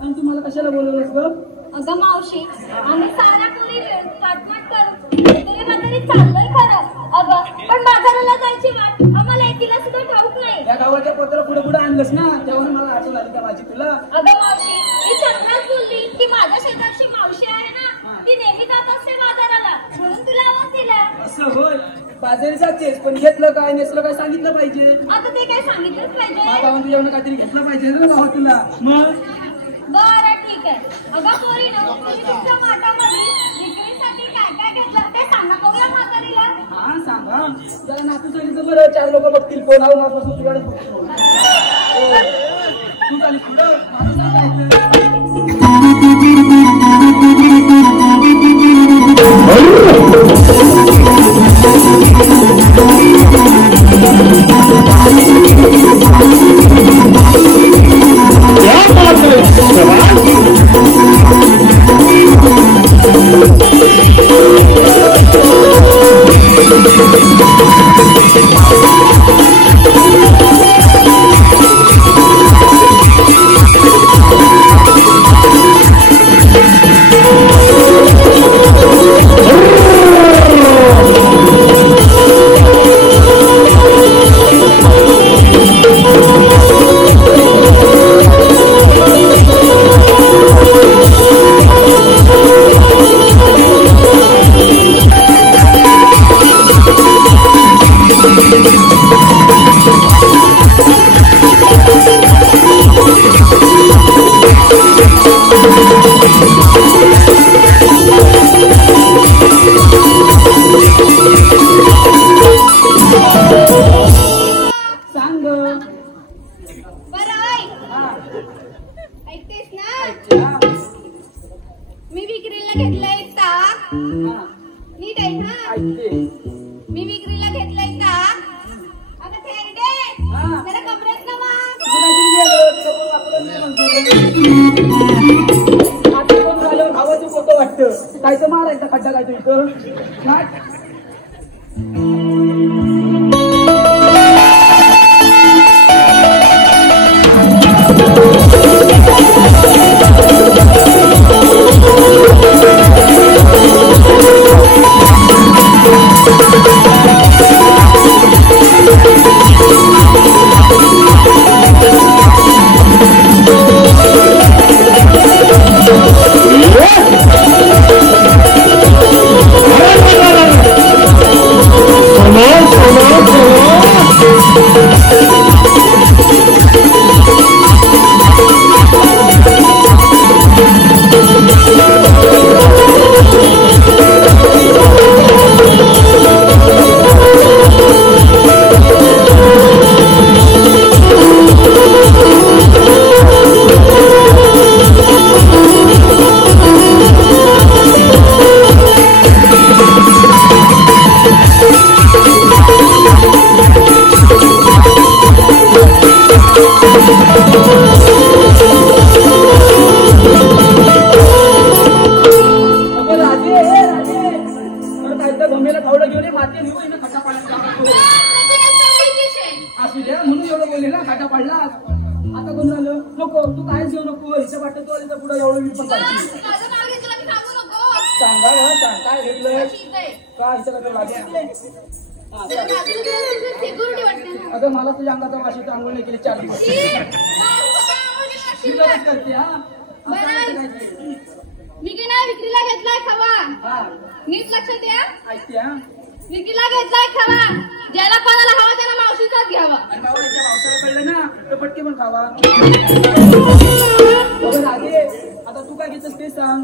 आणि तू मला कशाला बोलवलंस ग? अगं मावशी, आम्ही साऱ्या पोरी काटमाट करू तरी चाललोय खरं. अगं पण बाजाराला जायची वाट आम्हाला एकीला सुद्धा ठाऊक नाही. या गावाच्या पोत्राला पुढे पुढे आणलंस ना, तेव्हा मला आठवण आली का माझी तुला? अगं मावशी, मी चांगलाच बोलली की माझ्या शेजारची मावशी आहे ना, ती नेहमी जात असते बाजाराला, म्हणून तुला आवाज दिला. असं होय, बाजारी जातेस पण घेतलं काय नेसलं काय सांगितलं पाहिजे. आता ते काय सांगितलंच पाहिजे. माझा तुझ्यावर काहीतरी घेतलं पाहिजे ना भावा तुला. मग बरं ठीक आहे. अगं पोरी ना, तुम्ही तुमच्या माठामध्ये विक्रीसाठी काय काय घेतलं ते सांगा बघूया म्हातारीला. हा सांगा, जरा नातू सांगितलं बरं, 4 लोक बघतील. कोण आव माझ्यापासून तुझ्याकडे बघतो. तू चालीस पुढं, माझं सांगायचं. काय तर मारायचा खड्डा काय तू इथं. अगं मला तुझ्या अंगाचा वाशी आंघोळ नाही केली 4 दिवस करते. मी की नाही विक्रीला घेतलाय खवा. नीट लक्षात या. ऐकते विक्रीला घेतलाय खवा. ज्याला कोणाला हवा त्याला मावशीचाच घ्यावा. आणि बाबा याच्या पावसाळ्यात पडलं ना तर पटके पण खावा. आता तू काय घेतस ते सांग.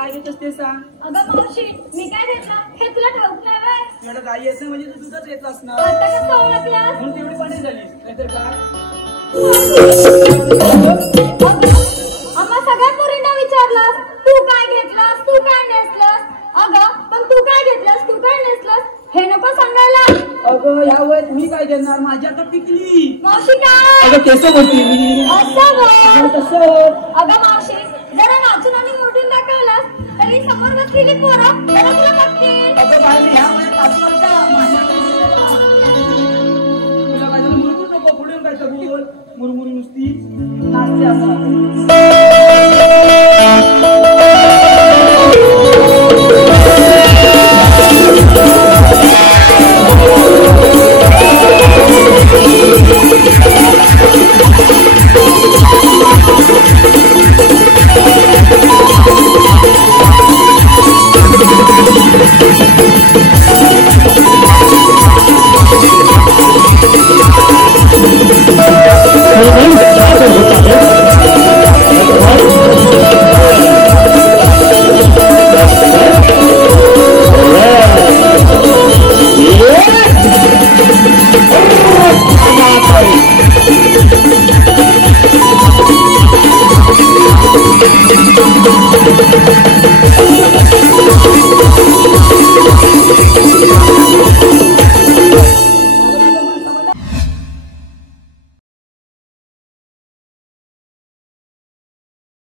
काय घेतस ते सांग. अगं मावशी मी काय घेतलं हे तुला ठाऊक नाही बाय. तुला गाई येत नाही म्हणजे तू दुधच घेतला असणार आता कसं ओळखलास? म्हणून तेवढी पाणी झालीस नाहीतर काय. आम्हा सगळ्या पोरींना विचारलास तू काय घेतलास तू काय नेसलास. अगं पण तू काय घेतलास तू काय नेसलास हे नको सांगायला. अगं ह्या वयात मी काय देणार माझी आता पिकली. मावशी काय अगं केस बोलते मी. असं बघ. तसं होत. अगं मावशी जरा नाचून आणि मोठून दाखवलास तरी समोर बसलेली पोरं जरा तुला बघतील. अगं बाहेर ह्या वयात असणार का माझ्या तुला काय झालं मुरकूच नको पुढे काय तर बोल मुरमुरी नुसती नाचते आता. Thank you.